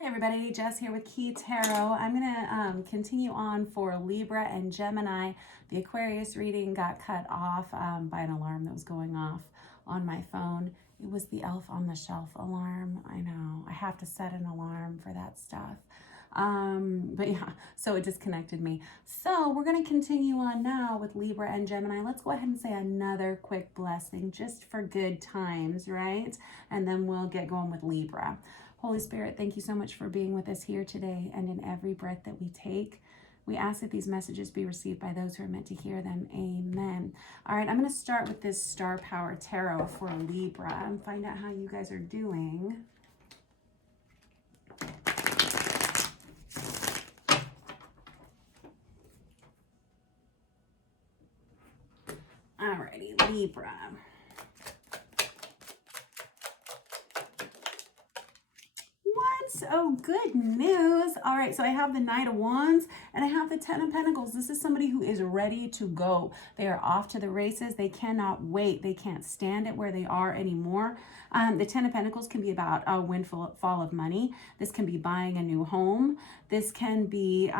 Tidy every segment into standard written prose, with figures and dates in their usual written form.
Hey everybody, Jess here with Key Tarot. I'm going to continue on for Libra and Gemini. The Aquarius reading got cut off by an alarm that was going off on my phone. It was the elf on the shelf alarm. I know, I have to set an alarm for that stuff. But yeah, so it disconnected me. So we're going to continue on now with Libra and Gemini. Let's go ahead and say another quick blessing just for good times, right? And then we'll get going with Libra. Holy Spirit, thank you so much for being with us here today and in every breath that we take. We ask that these messages be received by those who are meant to hear them. Amen. All right, I'm going to start with this Star Power Tarot for Libra and find out how you guys are doing. Alrighty, Libra. Oh, good news. All right, so I have the Knight of Wands and I have the Ten of Pentacles. This is somebody who is ready to go. They are off to the races. They cannot wait. They can't stand it where they are anymore. The Ten of Pentacles can be about a windfall of money. This can be buying a new home. This can be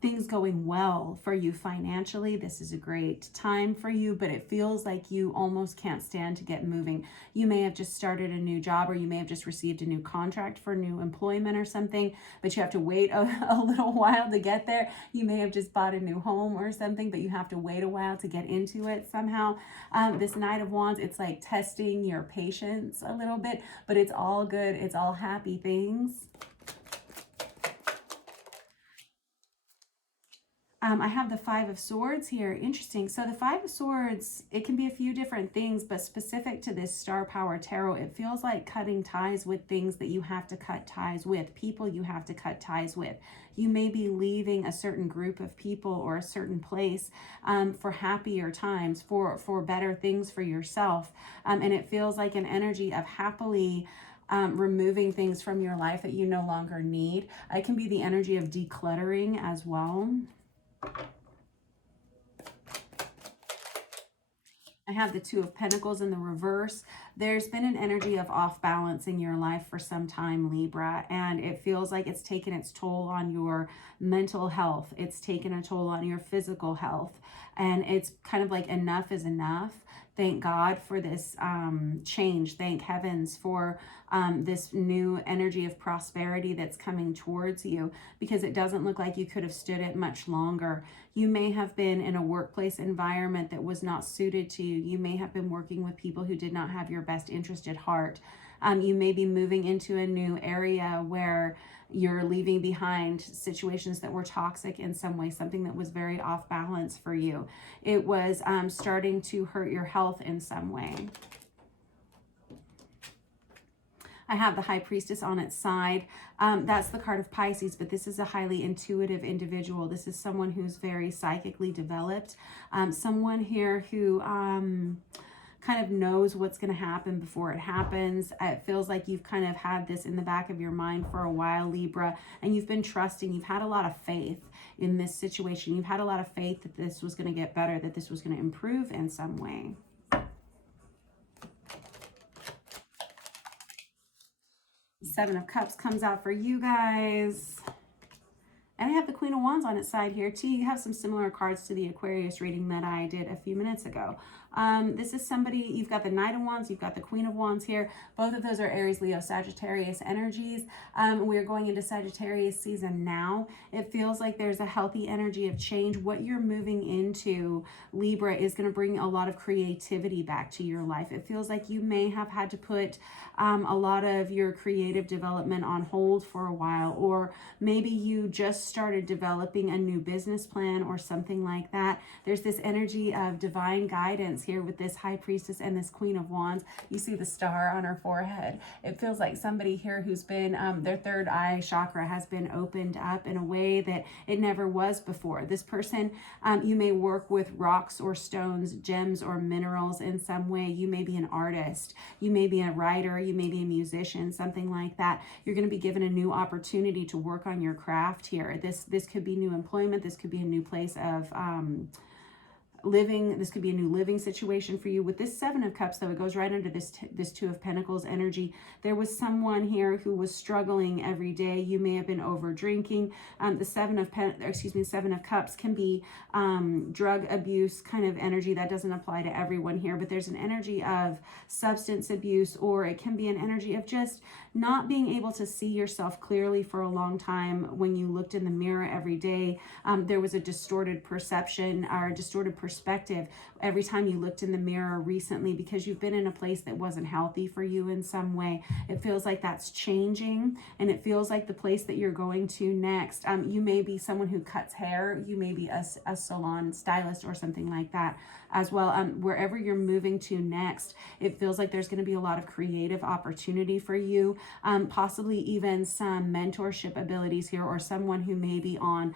things going well for you financially. This is a great time for you, but it feels like you almost can't stand to get moving. You may have just started a new job, or you may have just received a new contract for new employment or something, but you have to wait a little while to get there. You may have just bought a new home or something, but you have to wait a while to get into it somehow. This Knight of Wands, it's like testing your patience a little bit, but it's all good. It's all happy things. I have the Five of Swords here. Interesting. So the Five of Swords, it can be a few different things, but specific to this Star Power Tarot, it feels like cutting ties with things that you have to cut ties with, people you have to cut ties with. You may be leaving a certain group of people or a certain place for happier times, for better things for yourself. And it feels like an energy of happily removing things from your life that you no longer need. It can be the energy of decluttering as well. I have the Two of Pentacles in the reverse. There's been an energy of off balance in your life for some time, Libra, and it feels like it's taken its toll on your mental health. It's taken a toll on your physical health, and it's kind of like enough is enough. Thank God for this change. Thank heavens for this new energy of prosperity that's coming towards you, because it doesn't look like you could have stood it much longer. You may have been in a workplace environment that was not suited to you. You may have been working with people who did not have your best interest at heart. You may be moving into a new area where you're leaving behind situations that were toxic in some way, something that was very off balance for you. It was starting to hurt your health in some way. I have the High Priestess on its side. That's the card of Pisces, but this is a highly intuitive individual. This is someone who's very psychically developed. Someone here who kind of knows what's going to happen before it happens. It feels like you've kind of had this in the back of your mind for a while, Libra, and you've been trusting. You've had a lot of faith in this situation. You've had a lot of faith that this was going to get better, that this was going to improve in some way. Seven of Cups comes out for you guys. And I have the Queen of Wands on its side here too. You have some similar cards to the Aquarius reading that I did a few minutes ago. This is somebody, you've got the Knight of Wands, you've got the Queen of Wands here. Both of those are Aries, Leo, Sagittarius energies. We're going into Sagittarius season now. It feels like there's a healthy energy of change. What you're moving into, Libra, is going to bring a lot of creativity back to your life. It feels like you may have had to put a lot of your creative development on hold for a while, or maybe you just started developing a new business plan or something like that. There's this energy of divine guidance here with this High Priestess and this Queen of Wands. You see the star on her forehead. It feels like somebody here who's been, their third eye chakra has been opened up in a way that it never was before. This person, you may work with rocks or stones, gems or minerals in some way. You may be an artist. You may be a writer. You may be a musician, something like that. You're going to be given a new opportunity to work on your craft here. This could be new employment. This could be a new place of living, this could be a new living situation for you. With this Seven of Cups, though, it goes right under this Two of Pentacles energy. There was someone here who was struggling every day. You may have been over drinking. The Seven of Cups can be drug abuse kind of energy. That doesn't apply to everyone here, but there's an energy of substance abuse, or it can be an energy of just not being able to see yourself clearly for a long time. When you looked in the mirror every day, there was a distorted perception or a distorted perspective every time you looked in the mirror recently, because you've been in a place that wasn't healthy for you in some way. It feels like that's changing, and it feels like the place that you're going to next. You may be someone who cuts hair. You may be a salon stylist or something like that as well. Wherever you're moving to next, it feels like there's going to be a lot of creative opportunity for you, possibly even some mentorship abilities here, or someone who may be on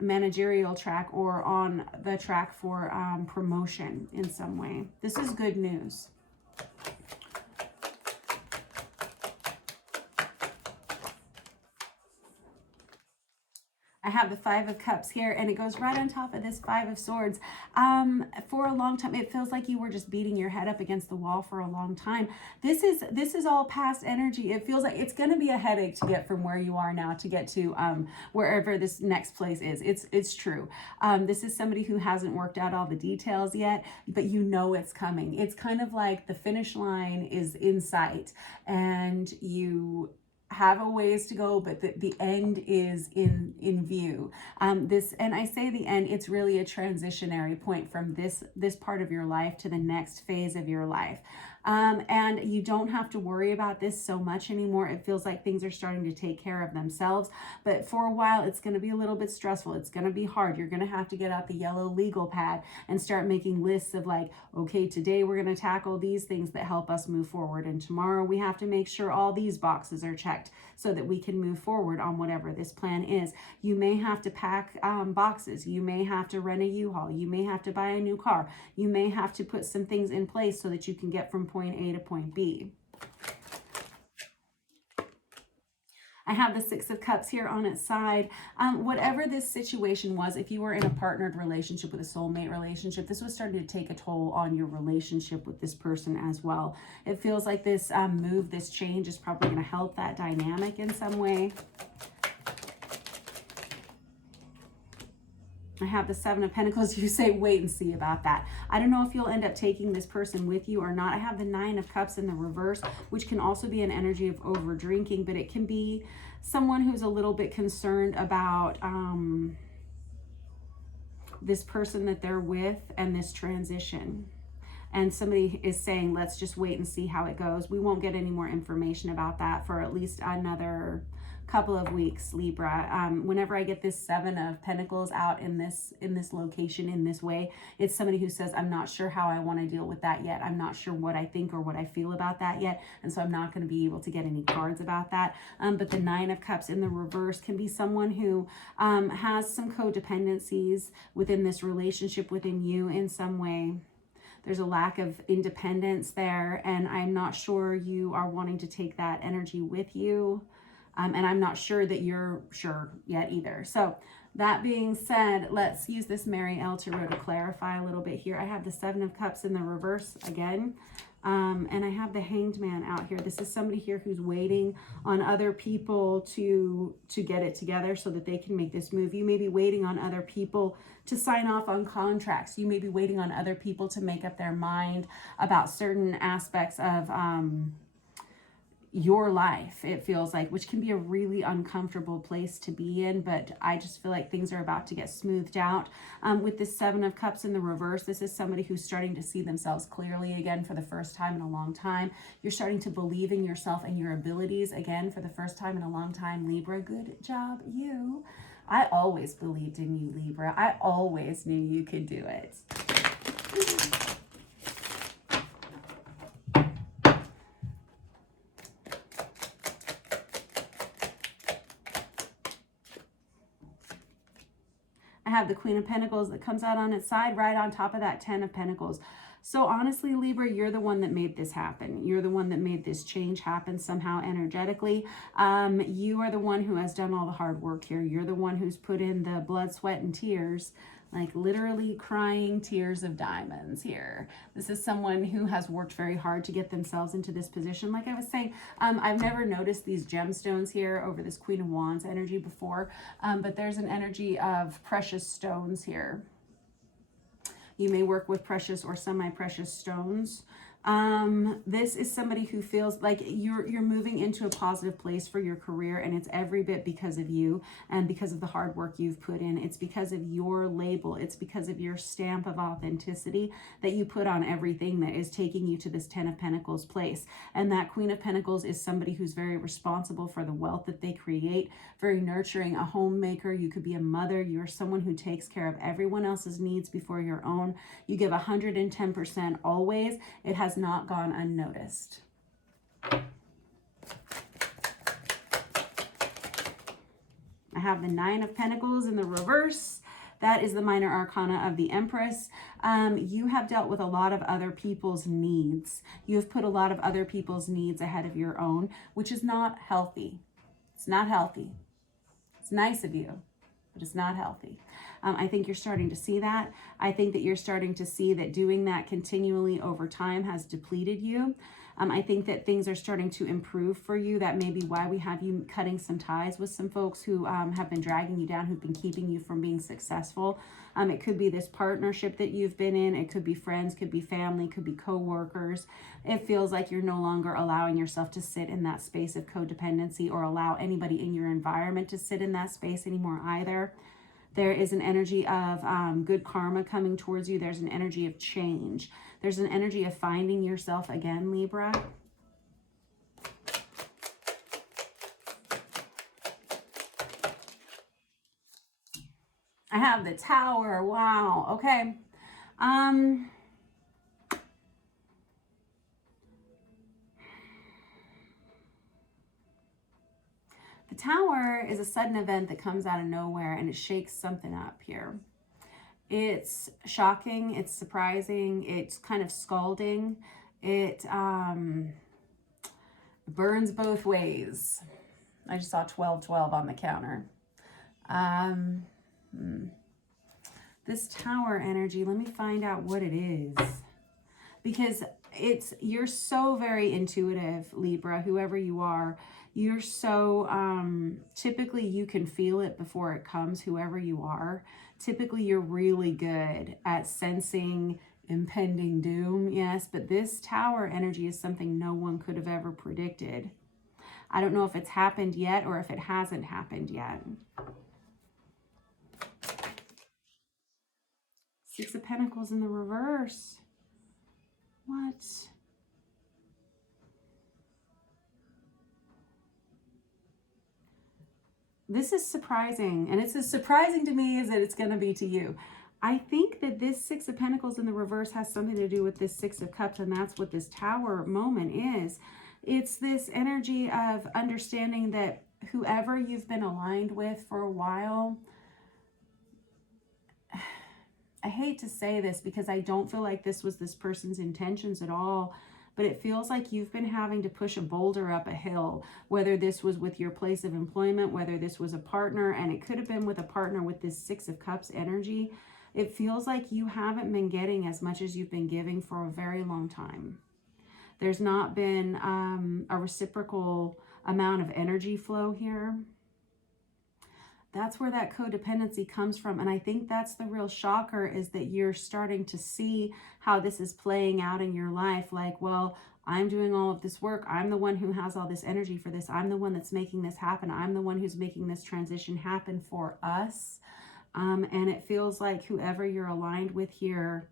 managerial track or on the track for promotion in some way. This is good news. I have the Five of Cups here, and it goes right on top of this Five of Swords. For a long time, it feels like you were just beating your head up against the wall for a long time. This is all past energy. It feels like it's going to be a headache to get from where you are now to get to wherever this next place is. It's true. This is somebody who hasn't worked out all the details yet, but you know it's coming. It's kind of like the finish line is in sight, and you have a ways to go, but the end is in view. And I say the end, it's really a transitionary point from this part of your life to the next phase of your life. And you don't have to worry about this so much anymore. It feels like things are starting to take care of themselves, but for a while it's going to be a little bit stressful. It's going to be hard. You're going to have to get out the yellow legal pad and start making lists of like, okay, today we're going to tackle these things that help us move forward, and tomorrow we have to make sure all these boxes are checked so that we can move forward on whatever this plan is. You may have to pack boxes. You may have to rent a U-Haul. You may have to buy a new car. You may have to put some things in place so that you can get from point A to point B. I have the Six of Cups here on its side. Whatever this situation was, if you were in a partnered relationship with a soulmate relationship, this was starting to take a toll on your relationship with this person as well. It feels like this move, this change is probably going to help that dynamic in some way. I have the Seven of Pentacles. You say wait and see about that. I don't know if you'll end up taking this person with you or not. I have the Nine of Cups in the reverse, which can also be an energy of over drinking, but it can be someone who's a little bit concerned about this person that they're with and this transition. And somebody is saying, let's just wait and see how it goes. We won't get any more information about that for at least another couple of weeks, Libra. Whenever I get this Seven of Pentacles out in this location in this way, it's somebody who says, I'm not sure how I want to deal with that yet. I'm not sure what I think or what I feel about that yet, and so I'm not going to be able to get any cards about that. But the Nine of Cups in the reverse can be someone who has some codependencies within this relationship within you in some way. There's a lack of independence there, and I'm not sure you are wanting to take that energy with you. And I'm not sure that you're sure yet either. So that being said, let's use this Mary L. Tarot to clarify a little bit here. I have the Seven of Cups in the reverse again. And I have the Hanged Man out here. This is somebody here who's waiting on other people to get it together so that they can make this move. You may be waiting on other people to sign off on contracts. You may be waiting on other people to make up their mind about certain aspects of your life, it feels like, which can be a really uncomfortable place to be in, but I just feel like things are about to get smoothed out. With this Seven of Cups in the reverse, this is somebody who's starting to see themselves clearly again for the first time in a long time. You're starting to believe in yourself and your abilities again for the first time in a long time, Libra. Good job, you. I always believed in you, Libra. I always knew you could do it. I have the Queen of Pentacles that comes out on its side right on top of that Ten of Pentacles. So honestly, Libra, you're the one that made this happen. You're the one that made this change happen somehow energetically. You are the one who has done all the hard work here. You're the one who's put in the blood, sweat, and tears like literally crying tears of diamonds here. This is someone who has worked very hard to get themselves into this position. Like I was saying, I've never noticed these gemstones here over this Queen of Wands energy before, but there's an energy of precious stones here. You may work with precious or semi-precious stones. This is somebody who feels like you're moving into a positive place for your career, and it's every bit because of you and because of the hard work you've put in. It's because of your label. It's because of your stamp of authenticity that you put on everything that is taking you to this 10 of Pentacles place. And that Queen of Pentacles is somebody who's very responsible for the wealth that they create, very nurturing, a homemaker. You could be a mother. You're someone who takes care of everyone else's needs before your own. You give 110% always. It has not gone unnoticed. I have the 9 of Pentacles in the reverse. That is the minor arcana of the Empress. You have dealt with a lot of other people's needs. You have put a lot of other people's needs ahead of your own, which is not healthy. It's not healthy. It's nice of you, but it's not healthy. I think you're starting to see that. I think that you're starting to see that doing that continually over time has depleted you. I think that things are starting to improve for you. That may be why we have you cutting some ties with some folks who have been dragging you down, who've been keeping you from being successful. It could be this partnership that you've been in. It could be friends, could be family, could be co-workers. It feels like you're no longer allowing yourself to sit in that space of codependency or allow anybody in your environment to sit in that space anymore either. There is an energy of good karma coming towards you. There's an energy of change. There's an energy of finding yourself again, Libra. I have the Tower. Wow. Okay. The Tower is a sudden event that comes out of nowhere and it shakes something up here. It's shocking, it's surprising, it's kind of scalding. It burns both ways. I just saw 1212 on the counter. This Tower energy, let me find out what it is. Because you're so very intuitive, Libra, whoever you are. You're so, typically you can feel it before it comes, whoever you are. Typically you're really good at sensing impending doom, yes, but this Tower energy is something no one could have ever predicted. I don't know if it's happened yet or if it hasn't happened yet. 6 of Pentacles in the reverse. What? This is surprising, and it's as surprising to me as that it's going to be to you. I think that this 6 of Pentacles in the reverse has something to do with this 6 of Cups, and that's what this Tower moment is. It's this energy of understanding that whoever you've been aligned with for a while, I hate to say this because I don't feel like this was this person's intentions at all, but it feels like you've been having to push a boulder up a hill, whether this was with your place of employment, whether this was a partner, and it could have been with a partner with this 6 of Cups energy. It feels like you haven't been getting as much as you've been giving for a very long time. There's not been a reciprocal amount of energy flow here. That's where that codependency comes from. And I think that's the real shocker, is that you're starting to see how this is playing out in your life. Like, well, I'm doing all of this work. I'm the one who has all this energy for this. I'm the one that's making this happen. I'm the one who's making this transition happen for us. And it feels like whoever you're aligned with here,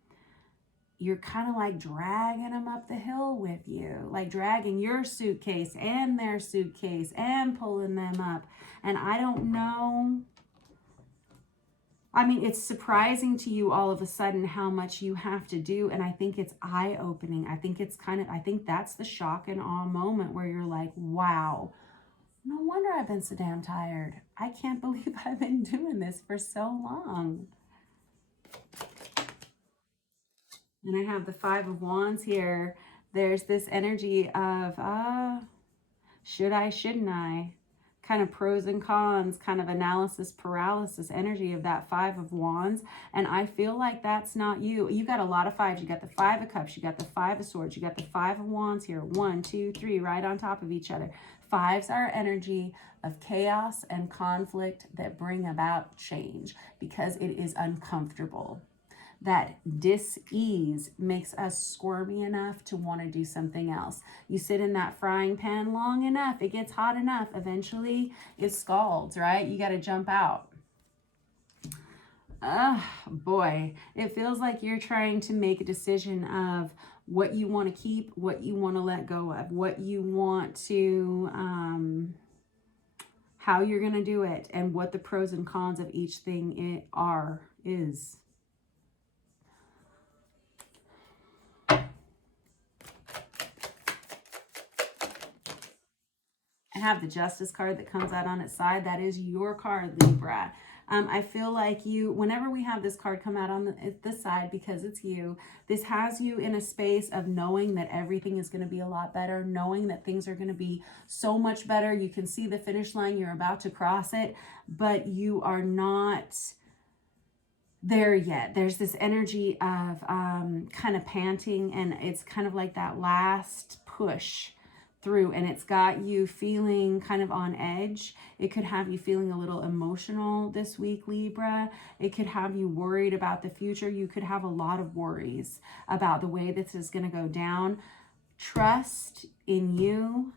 you're kind of like dragging them up the hill with you, like dragging your suitcase and their suitcase and pulling them up. And I don't know. I mean, it's surprising to you all of a sudden how much you have to do. And I think it's eye-opening. I think I think that's the shock and awe moment where you're like, wow, no wonder I've been so damn tired. I can't believe I've been doing this for so long. And I have the 5 of Wands here. There's this energy of, should I, shouldn't I? kind of pros and cons, kind of analysis paralysis energy of that Five of Wands. And I feel like that's not you. You got a lot of fives. You got the Five of Cups. You got the Five of Swords. You got the Five of Wands here. 1, 2, 3, right on top of each other. Fives are energy of chaos and conflict that bring about change because it is uncomfortable. That dis-ease makes us squirmy enough to want to do something else. You sit in that frying pan long enough, it gets hot enough, eventually it scalds, right? You got to jump out. Boy, it feels like you're trying to make a decision of what you want to keep, what you want to let go of, what you want to, how you're going to do it, and what the pros and cons of each thing is. I have the Justice card that comes out on its side. That is your card, Libra. I feel like whenever we have this card come out on the side, because it's you, this has you in a space of knowing that everything is going to be a lot better, knowing that things are going to be so much better. You can see the finish line. You're about to cross it, but you are not there yet. There's this energy of kind of panting, and it's kind of like that last push through, and it's got you feeling kind of on edge. It could have you feeling a little emotional this week, Libra. It could have you worried about the future. You could have a lot of worries about the way this is going to go down. Trust in you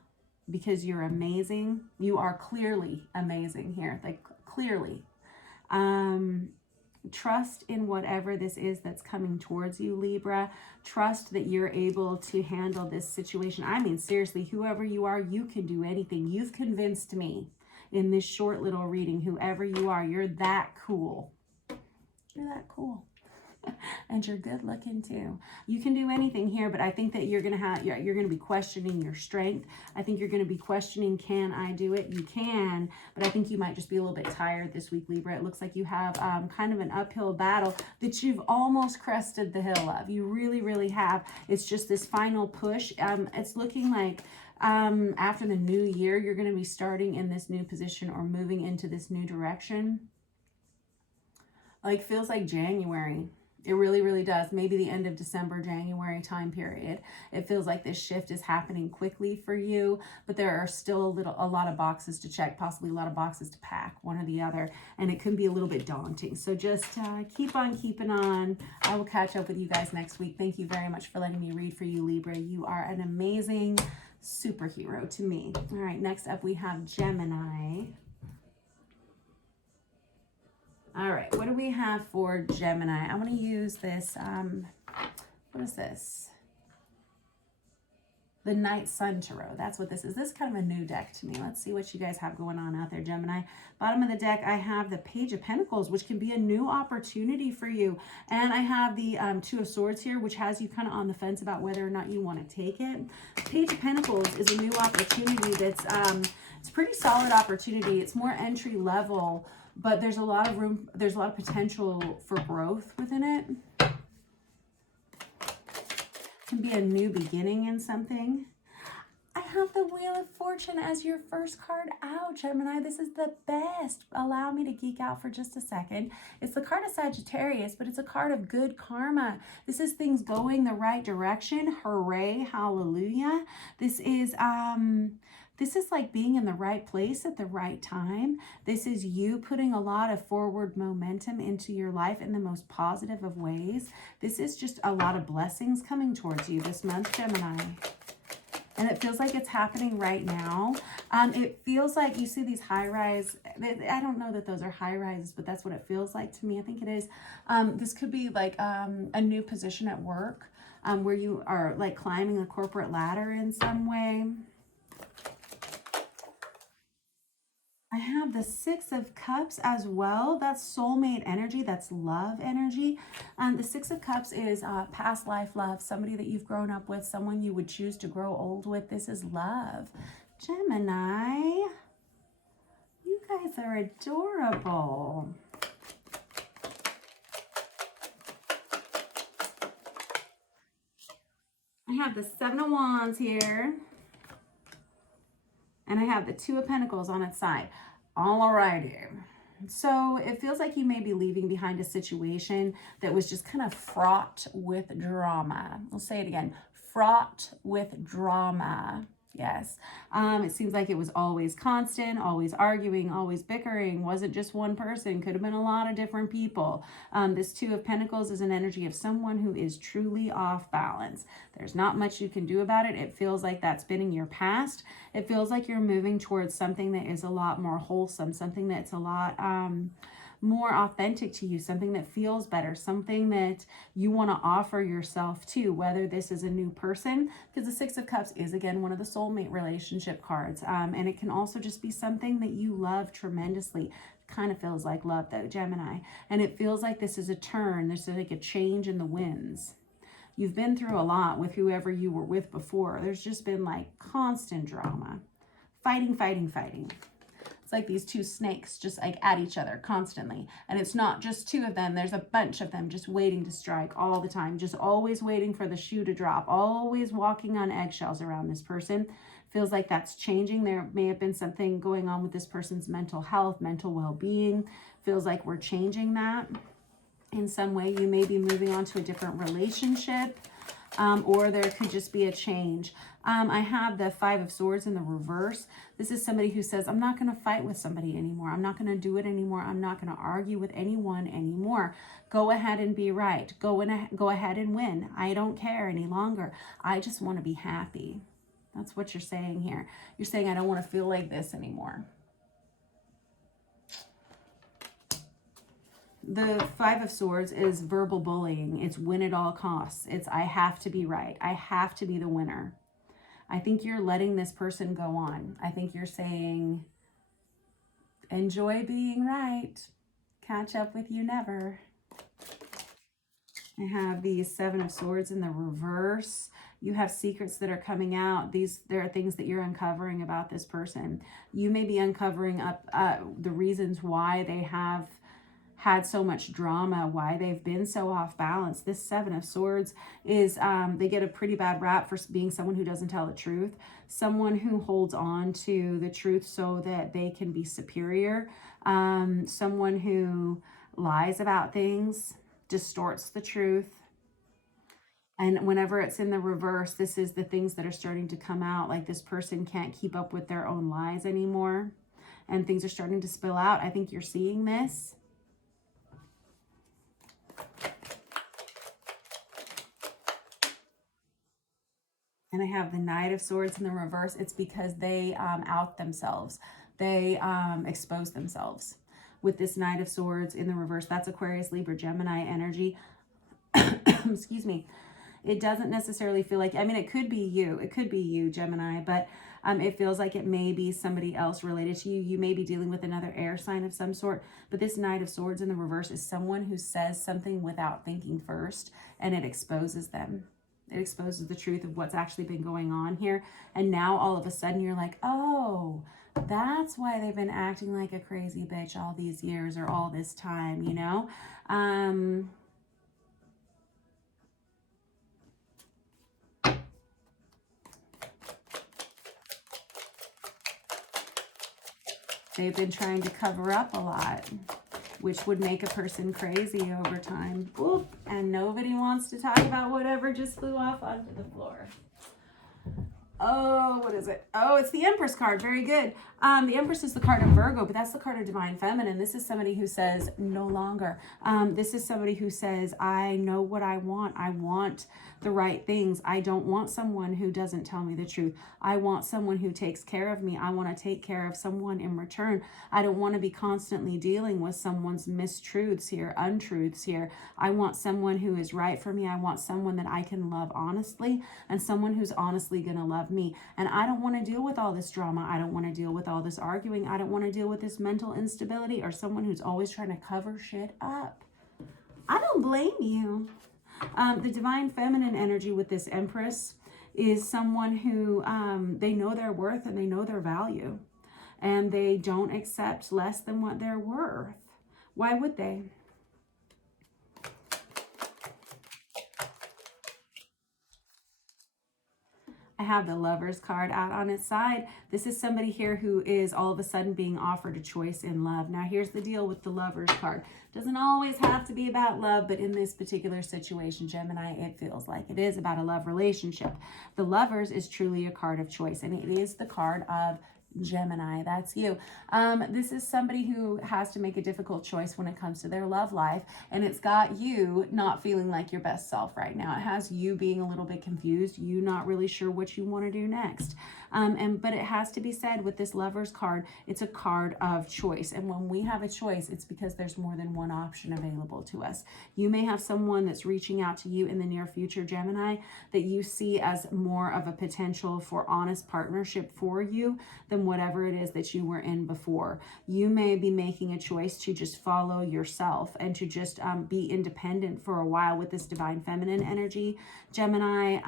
because you're amazing. You are clearly amazing here, like clearly. Trust in whatever this is that's coming towards you, Libra. Trust that you're able to handle this situation. I mean, seriously, whoever you are, you can do anything. You've convinced me in this short little reading, whoever you are, you're that cool. You're that cool. And you're good looking too. You can do anything here, but I think that you're gonna be questioning your strength. I think you're gonna be questioning, can I do it? You can, but I think you might just be a little bit tired this week, Libra. It looks like you have kind of an uphill battle that you've almost crested the hill of. You really, really have. It's just this final push. It's looking like after the new year, you're gonna be starting in this new position or moving into this new direction. Like, feels like January. It really, really does. Maybe the end of December, January time period. It feels like this shift is happening quickly for you, but there are still a lot of boxes to check, possibly a lot of boxes to pack, one or the other, and it can be a little bit daunting. So just keep on keeping on. I will catch up with you guys next week. Thank you very much for letting me read for you, Libra. You are an amazing superhero to me. All right, next up we have Gemini. All right, what do we have for Gemini? I want to use this, what is this? The Night Sun Tarot. That's what this is. This is kind of a new deck to me. Let's see what you guys have going on out there, Gemini. Bottom of the deck, I have the Page of Pentacles, which can be a new opportunity for you. And I have the Two of Swords here, which has you kind of on the fence about whether or not you want to take it. Page of Pentacles is a new opportunity that's, it's a pretty solid opportunity. It's more entry level, but there's a lot of room, there's a lot of potential for growth within it. Can be a new beginning in something. I have the Wheel of Fortune as your first card out, Gemini. This is the best. Allow me to geek out for just a second. It's the card of Sagittarius, but it's a card of good karma. This is things going the right direction. Hooray, hallelujah. This is like being in the right place at the right time. This is you putting a lot of forward momentum into your life in the most positive of ways. This is just a lot of blessings coming towards you this month, Gemini. And it feels like it's happening right now. It feels like you see these high-rise, I don't know that those are high-rises, but that's what it feels like to me. I think it is. This could be like a new position at work where you are like climbing a corporate ladder in some way. I have the Six of Cups as well. That's soulmate energy. That's love energy. The Six of Cups is past life love, somebody that you've grown up with, someone you would choose to grow old with. This is love. Gemini, you guys are adorable. I have the Seven of Wands here. And I have the Two of Pentacles on its side. Alrighty. So it feels like you may be leaving behind a situation that was just kind of fraught with drama. I'll say it again. Fraught with drama. Yes. It seems like it was always constant, always arguing, always bickering. Wasn't just one person. Could have been a lot of different people. This Two of Pentacles is an energy of someone who is truly off balance. There's not much you can do about it. It feels like that's been in your past. It feels like you're moving towards something that is a lot more wholesome, something that's a lot more authentic to you, something that feels better, something that you want to offer yourself to, whether this is a new person, because the Six of Cups is, again, one of the soulmate relationship cards. And it can also just be something that you love tremendously. Kind of feels like love, though, Gemini. And it feels like this is a turn. There's like a change in the winds. You've been through a lot with whoever you were with before. There's just been like constant drama. Fighting, fighting, fighting. It's like these two snakes just like at each other constantly. And it's not just two of them. There's a bunch of them just waiting to strike all the time. Just always waiting for the shoe to drop. Always walking on eggshells around this person. Feels like that's changing. There may have been something going on with this person's mental health, mental well-being. Feels like we're changing that. In some way, you may be moving on to a different relationship. Or there could just be a change. I have the Five of Swords in the reverse. This is somebody who says, I'm not going to fight with somebody anymore. I'm not going to do it anymore. I'm not going to argue with anyone anymore. Go ahead and be right. Go ahead and win. I don't care any longer. I just want to be happy. That's what you're saying here. You're saying, I don't want to feel like this anymore. The Five of Swords is verbal bullying. It's win at all costs. It's I have to be right. I have to be the winner. I think you're letting this person go on. I think you're saying, enjoy being right. Catch up with you never. I have the Seven of Swords in the reverse. You have secrets that are coming out. There are things that you're uncovering about this person. You may be uncovering up the reasons why they have had so much drama, why they've been so off balance. This Seven of Swords is, they get a pretty bad rap for being someone who doesn't tell the truth, someone who holds on to the truth so that they can be superior, someone who lies about things, distorts the truth. And whenever it's in the reverse, this is the things that are starting to come out, like this person can't keep up with their own lies anymore, and things are starting to spill out. I think you're seeing this. And I have the Knight of Swords in the reverse. It's because they out themselves. They expose themselves. With this Knight of Swords in the reverse, that's Aquarius, Libra, Gemini energy. Excuse me. It doesn't necessarily feel like, I mean, it could be you. It could be you, Gemini, but it feels like it may be somebody else related to you. You may be dealing with another air sign of some sort, but this Knight of Swords in the reverse is someone who says something without thinking first, and it exposes them. It exposes the truth of what's actually been going on here. And now all of a sudden you're like, oh, that's why they've been acting like a crazy bitch all these years or all this time, you know? They've been trying to cover up a lot, which would make a person crazy over time. Oop, and nobody wants to talk about whatever just flew off onto the floor. Oh, what is it? Oh, it's the Empress card. Very good. The Empress is the card of Virgo, but that's the card of Divine Feminine. This is somebody who says, no longer. This is somebody who says, I know what I want. I want the right things. I don't want someone who doesn't tell me the truth. I want someone who takes care of me. I want to take care of someone in return. I don't want to be constantly dealing with someone's mistruths here, untruths here. I want someone who is right for me. I want someone that I can love honestly, and someone who's honestly going to love me. And I don't want to deal with all this drama. I don't want to deal with all this arguing. I don't want to deal with this mental instability or someone who's always trying to cover shit up. I don't blame you. The Divine Feminine energy with this Empress is someone who they know their worth and they know their value, and they don't accept less than what they're worth. Why would they? I have the Lovers card out on its side. This is somebody here who is all of a sudden being offered a choice in love. Now, here's the deal with the Lovers card. Doesn't always have to be about love, but in this particular situation, Gemini, it feels like it is about a love relationship. The Lovers is truly a card of choice, and it is the card of Gemini. That's you. This is somebody who has to make a difficult choice when it comes to their love life, and it's got you not feeling like your best self right now. It has you being a little bit confused, you not really sure what you want to do next. But it has to be said with this Lovers card, it's a card of choice. And when we have a choice, it's because there's more than one option available to us. You may have someone that's reaching out to you in the near future, Gemini, that you see as more of a potential for honest partnership for you than whatever it is that you were in before. You may be making a choice to just follow yourself and to just be independent for a while with this divine feminine energy, Gemini.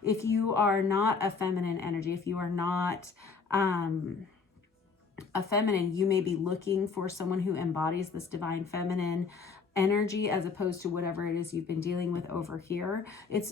If you are not a feminine energy, if you are not a feminine, you may be looking for someone who embodies this divine feminine energy as opposed to whatever it is you've been dealing with over here.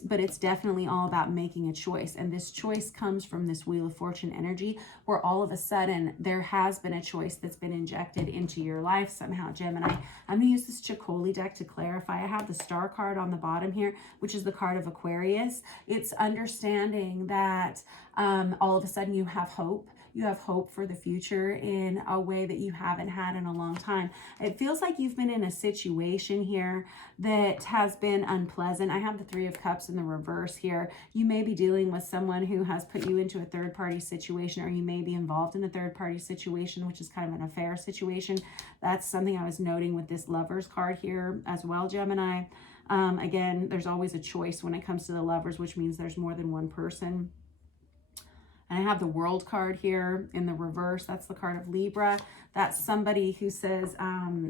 But it's definitely all about making a choice. And this choice comes from this Wheel of Fortune energy where all of a sudden there has been a choice that's been injected into your life somehow, Gemini. I'm going to use this Chicoli deck to clarify. I have the Star card on the bottom here, which is the card of Aquarius. It's understanding that all of a sudden you have hope. You have hope for the future in a way that you haven't had in a long time. It feels like you've been in a situation here that has been unpleasant. I have the Three of Cups in the reverse here. You may be dealing with someone who has put you into a third-party situation, or you may be involved in a third-party situation, which is kind of an affair situation. That's something I was noting with this Lovers card here as well, Gemini. Again, there's always a choice when it comes to the Lovers, which means there's more than one person. And I have the World card here in the reverse. That's the card of Libra. That's somebody who says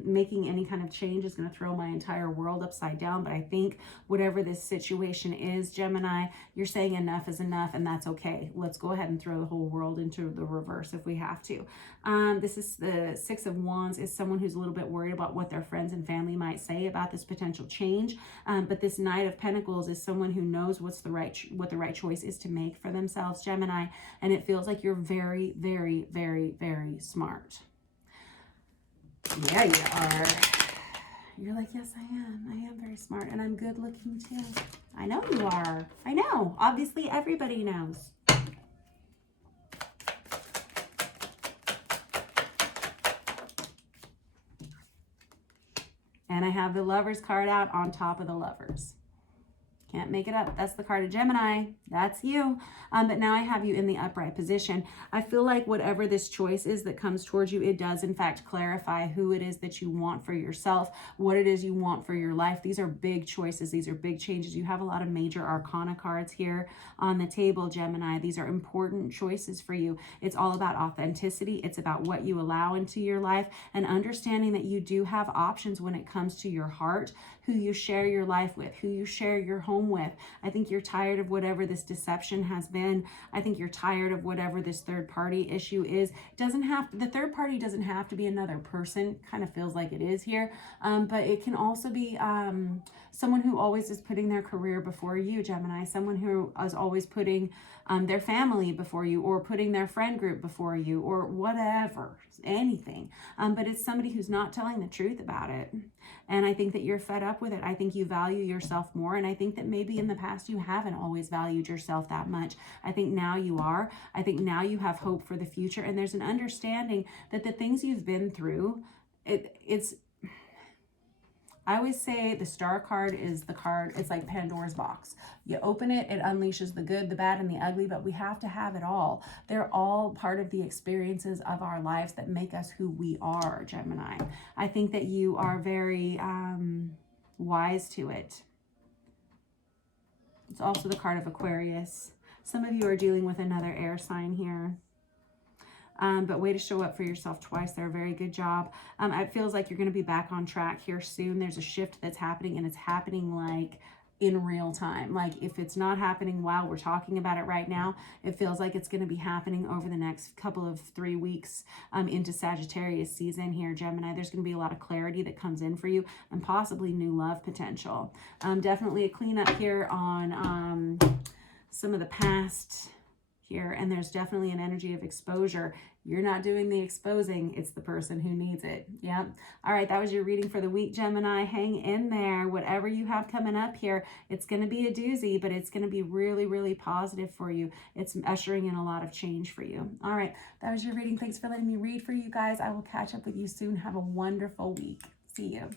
making any kind of change is going to throw my entire world upside down. But I think whatever this situation is, Gemini, you're saying enough is enough, and that's okay. Let's go ahead and throw the whole world into the reverse if we have to. This is the Six of Wands, is someone who's a little bit worried about what their friends and family might say about this potential change. But this Knight of Pentacles is someone who knows what the right choice is to make for themselves, Gemini. And it feels like you're very, very, very, very smart. Yeah, you are. You're like, yes, I am. I am very smart, and I'm good looking too. I know you are. I know. Obviously, everybody knows. And I have the Lovers card out on top of the Lovers. Can't make it up. That's the card of Gemini. That's you. But now I have you in the upright position. I feel like whatever this choice is that comes towards you, it does in fact clarify who it is that you want for yourself, what it is you want for your life. These are big choices. These are big changes. You have a lot of major arcana cards here on the table, Gemini. These are important choices for you. It's all about authenticity. It's about what you allow into your life and understanding that you do have options when it comes to your heart, who you share your life with, who you share your home with. I think you're tired of whatever this deception has been. I think you're tired of whatever this third party issue is. The third party doesn't have to be another person. Kind of feels like it is here. But it can also be someone who always is putting their career before you, Gemini. Someone who is always putting their family before you, or putting their friend group before you, or whatever, anything. But it's somebody who's not telling the truth about it. And I think that you're fed up with it. I think you value yourself more. And I think that maybe in the past you haven't always valued yourself that much. I think now you are. I think now you have hope for the future. And there's an understanding that the things you've been through, I always say the Star card is the card, it's like Pandora's box. You open it, it unleashes the good, the bad, and the ugly, but we have to have it all. They're all part of the experiences of our lives that make us who we are, Gemini. I think that you are very wise to it. It's also the card of Aquarius. Some of you are dealing with another air sign here. But way to show up for yourself twice there. Very good job. It feels like you're going to be back on track here soon. There's a shift that's happening, and it's happening like in real time. Like if it's not happening while we're talking about it right now, it feels like it's going to be happening over the next couple of 3 weeks into Sagittarius season here, Gemini. There's going to be a lot of clarity that comes in for you, and possibly new love potential. Definitely a cleanup here on some of the past here, and there's definitely an energy of exposure. You're not doing the exposing, it's the person who needs it. Yep. All right, that was your reading for the week, Gemini. Hang in there. Whatever you have coming up here, it's going to be a doozy, but it's going to be really, really positive for you. It's ushering in a lot of change for you. All right, that was your reading. Thanks for letting me read for you guys. I will catch up with you soon. Have a wonderful week. See you.